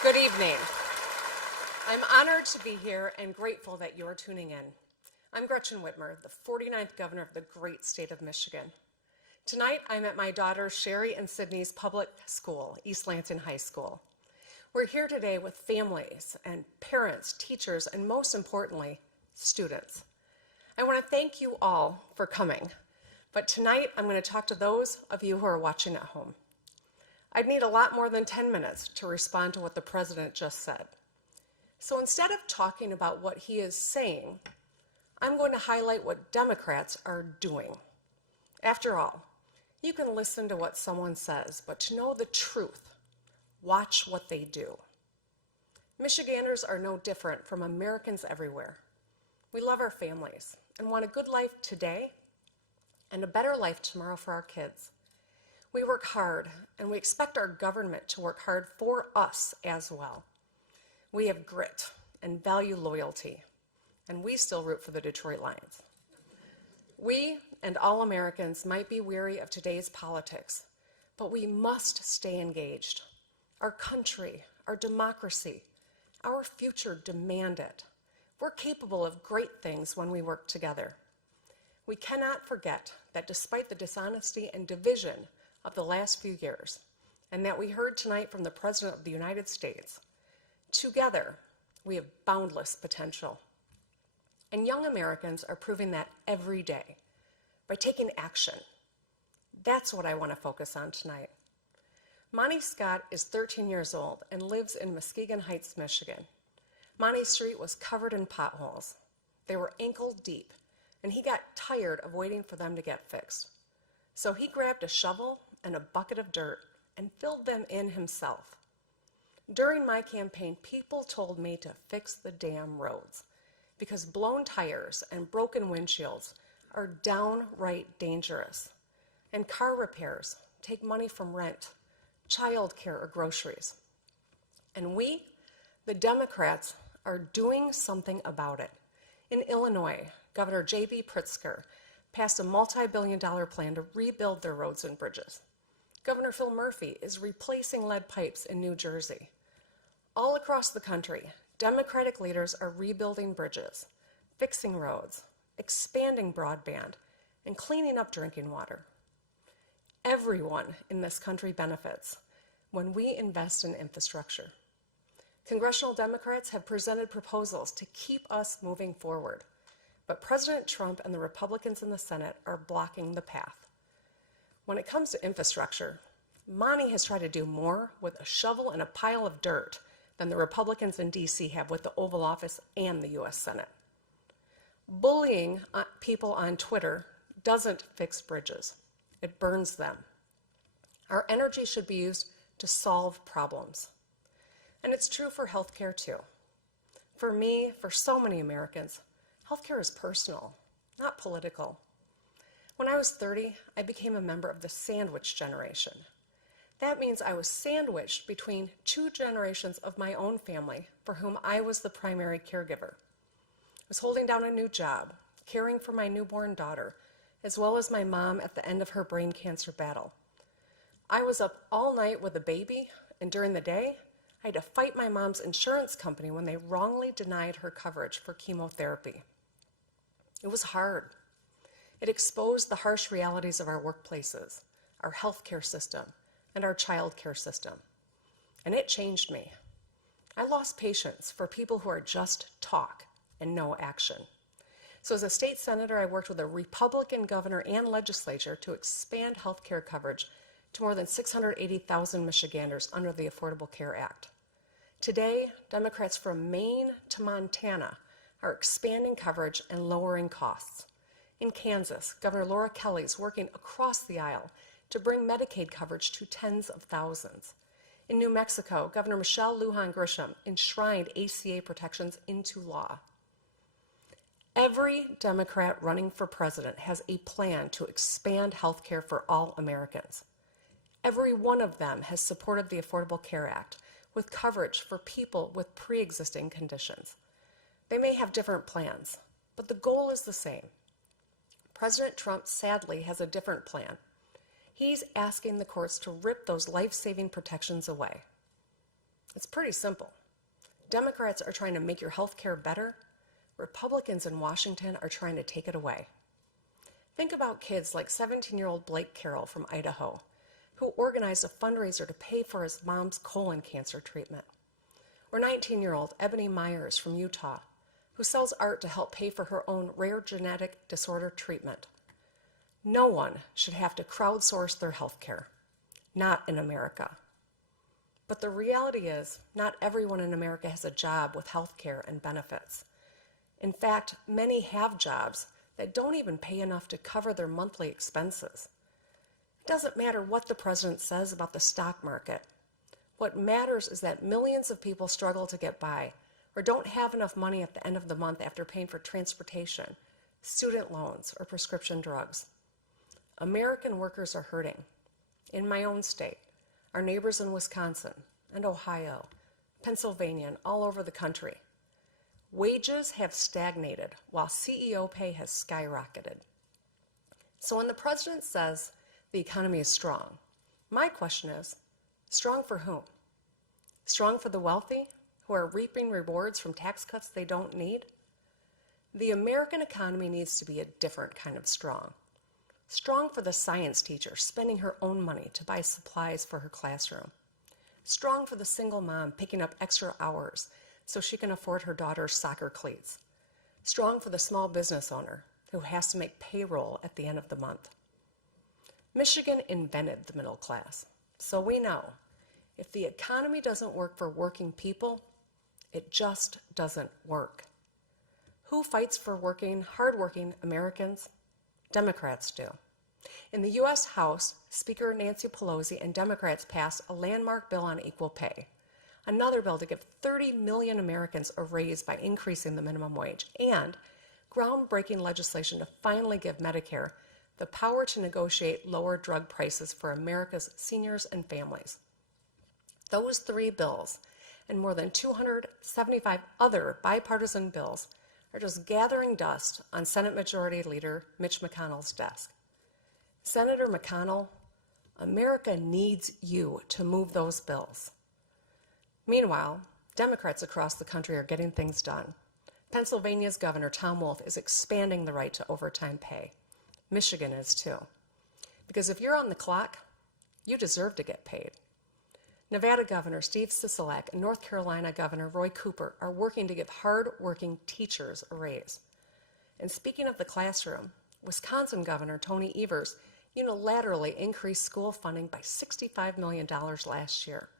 Good evening. I'm honored to be here and grateful that you're tuning in. I'm Gretchen Whitmer, the 49th governor of the great state of Michigan. Tonight, I'm at my daughter Sherry and Sydney's public school, East Lansing High School. We're here today with families and parents, teachers, and most importantly, students. I want to thank you all for coming, but tonight I'm going to talk to those of you who are watching at home. I'd need a lot more than 10 minutes to respond to what the president just said. So instead of talking about what he is saying, I'm going to highlight what Democrats are doing. After all, you can listen to what someone says, but to know the truth, watch what they do. Michiganders are no different from Americans everywhere. We love our families and want a good life today and a better life tomorrow for our kids. We work hard, and we expect our government to work hard for us as well. We have grit and value loyalty, and we still root for the Detroit Lions. We and all Americans might be weary of today's politics, but we must stay engaged. Our country, our democracy, our future demand it. We're capable of great things when we work together. We cannot forget that despite the dishonesty and division of the last few years, and that we heard tonight from the President of the United States, together we have boundless potential. And young Americans are proving that every day by taking action. That's what I want to focus on tonight. Monty Scott is 13 years old and lives in Muskegon Heights, Michigan. Monty's street was covered in potholes. They were ankle deep, and he got tired of waiting for them to get fixed. So he grabbed a shovel and a bucket of dirt and filled them in himself. During my campaign, people told me to fix the damn roads because blown tires and broken windshields are downright dangerous. And car repairs take money from rent, childcare, or groceries. And we, the Democrats, are doing something about it. In Illinois, Governor J.B. Pritzker passed a multi-billion-dollar plan to rebuild their roads and bridges. Governor Phil Murphy is replacing lead pipes in New Jersey. All across the country, Democratic leaders are rebuilding bridges, fixing roads, expanding broadband, and cleaning up drinking water. Everyone in this country benefits when we invest in infrastructure. Congressional Democrats have presented proposals to keep us moving forward, but President Trump and the Republicans in the Senate are blocking the path. When it comes to infrastructure, Monty has tried to do more with a shovel and a pile of dirt than the Republicans in D.C. have with the Oval Office and the U.S. Senate. Bullying people on Twitter doesn't fix bridges. It burns them. Our energy should be used to solve problems. And it's true for healthcare too. For me, for so many Americans, healthcare is personal, not political. When I was 30, I became a member of the sandwich generation. That means I was sandwiched between two generations of my own family for whom I was the primary caregiver. I was holding down a new job, caring for my newborn daughter, as well as my mom at the end of her brain cancer battle. I was up all night with a baby, and during the day, I had to fight my mom's insurance company when they wrongly denied her coverage for chemotherapy. It was hard. It exposed the harsh realities of our workplaces, our healthcare system, and our child care system. And it changed me. I lost patience for people who are just talk and no action. So as a state senator, I worked with a Republican governor and legislature to expand healthcare coverage to more than 680,000 Michiganders under the Affordable Care Act. Today, Democrats from Maine to Montana are expanding coverage and lowering costs. In Kansas, Governor Laura Kelly is working across the aisle to bring Medicaid coverage to tens of thousands. In New Mexico, Governor Michelle Lujan Grisham enshrined ACA protections into law. Every Democrat running for president has a plan to expand health care for all Americans. Every one of them has supported the Affordable Care Act with coverage for people with pre-existing conditions. They may have different plans, but the goal is the same. President Trump sadly has a different plan. He's asking the courts to rip those life-saving protections away. It's pretty simple. Democrats are trying to make your health care better. Republicans in Washington are trying to take it away. Think about kids like 17-year-old Blake Carroll from Idaho, who organized a fundraiser to pay for his mom's colon cancer treatment. Or 19-year-old Ebony Myers from Utah, who sells art to help pay for her own rare genetic disorder treatment. No one should have to crowdsource their health care. Not in America. But the reality is, not everyone in America has a job with health care and benefits. In fact, many have jobs that don't even pay enough to cover their monthly expenses. It doesn't matter what the president says about the stock market. What matters is that millions of people struggle to get by or don't have enough money at the end of the month after paying for transportation, student loans, or prescription drugs. American workers are hurting. In my own state, our neighbors in Wisconsin and Ohio, Pennsylvania, and all over the country. Wages have stagnated while CEO pay has skyrocketed. So when the president says the economy is strong, my question is, strong for whom? Strong for the wealthy who are reaping rewards from tax cuts they don't need? The American economy needs to be a different kind of strong. Strong for the science teacher spending her own money to buy supplies for her classroom. Strong for the single mom picking up extra hours so she can afford her daughter's soccer cleats. Strong for the small business owner who has to make payroll at the end of the month. Michigan invented the middle class, so we know if the economy doesn't work for working people, it just doesn't work. Who fights for hardworking Americans? Democrats do. In the U.S. House, Speaker Nancy Pelosi and Democrats passed a landmark bill on equal pay, another bill to give 30 million Americans a raise by increasing the minimum wage, and groundbreaking legislation to finally give Medicare the power to negotiate lower drug prices for America's seniors and families. Those three bills and more than 275 other bipartisan bills are just gathering dust on Senate Majority Leader Mitch McConnell's desk. Senator McConnell, America needs you to move those bills. Meanwhile, Democrats across the country are getting things done. Pennsylvania's Governor Tom Wolf is expanding the right to overtime pay. Michigan is too. Because if you're on the clock, you deserve to get paid. Nevada Governor Steve Sisolak and North Carolina Governor Roy Cooper are working to give hard-working teachers a raise. And speaking of the classroom, Wisconsin Governor Tony Evers unilaterally increased school funding by $65 million last year.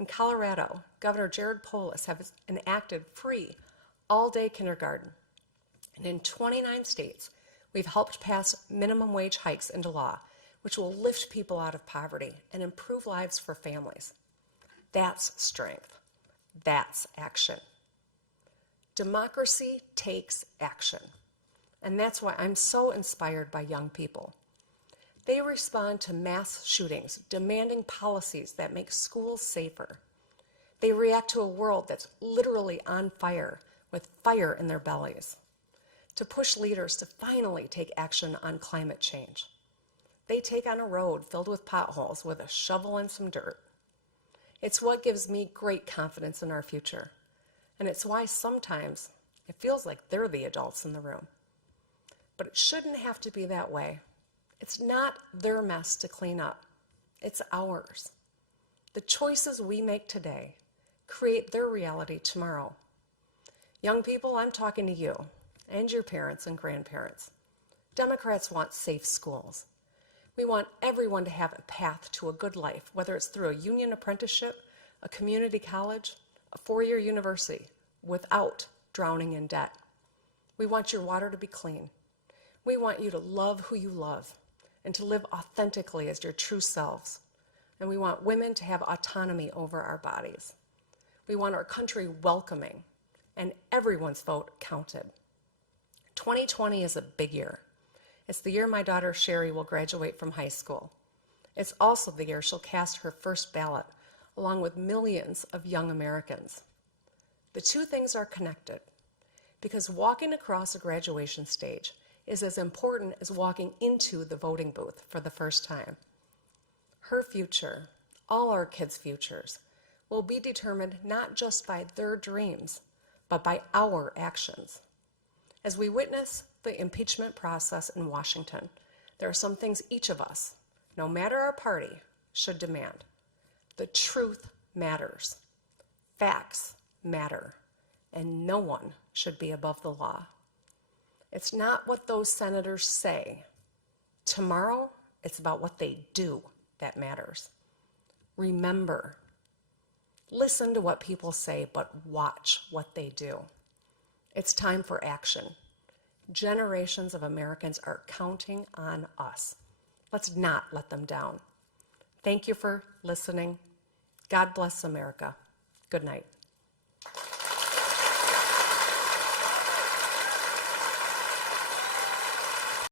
In Colorado, Governor Jared Polis has enacted free all-day kindergarten. And in 29 states, we've helped pass minimum wage hikes into law, which will lift people out of poverty and improve lives for families. That's strength. That's action. Democracy takes action. And that's why I'm so inspired by young people. They respond to mass shootings, demanding policies that make schools safer. They react to a world that's literally on fire, with fire in their bellies, to push leaders to finally take action on climate change. They take on a road filled with potholes with a shovel and some dirt. It's what gives me great confidence in our future. And it's why sometimes it feels like they're the adults in the room. But it shouldn't have to be that way. It's not their mess to clean up. It's ours. The choices we make today create their reality tomorrow. Young people, I'm talking to you and your parents and grandparents. Democrats want safe schools. We want everyone to have a path to a good life, whether it's through a union apprenticeship, a community college, a four-year university, without drowning in debt. We want your water to be clean. We want you to love who you love and to live authentically as your true selves. And we want women to have autonomy over our bodies. We want our country welcoming, and everyone's vote counted. 2020 is a big year. It's the year my daughter Sherry will graduate from high school. It's also the year she'll cast her first ballot, along with millions of young Americans. The two things are connected, because walking across a graduation stage is as important as walking into the voting booth for the first time. Her future, all our kids' futures, will be determined not just by their dreams, but by our actions. As we witness the impeachment process in Washington, there are some things each of us, no matter our party, should demand. The truth matters. Facts matter. And no one should be above the law. It's not what those senators say. Tomorrow, it's about what they do that matters. Remember, listen to what people say, but watch what they do. It's time for action. Generations of Americans are counting on us. Let's not let them down. Thank you for listening. God bless America. Good night.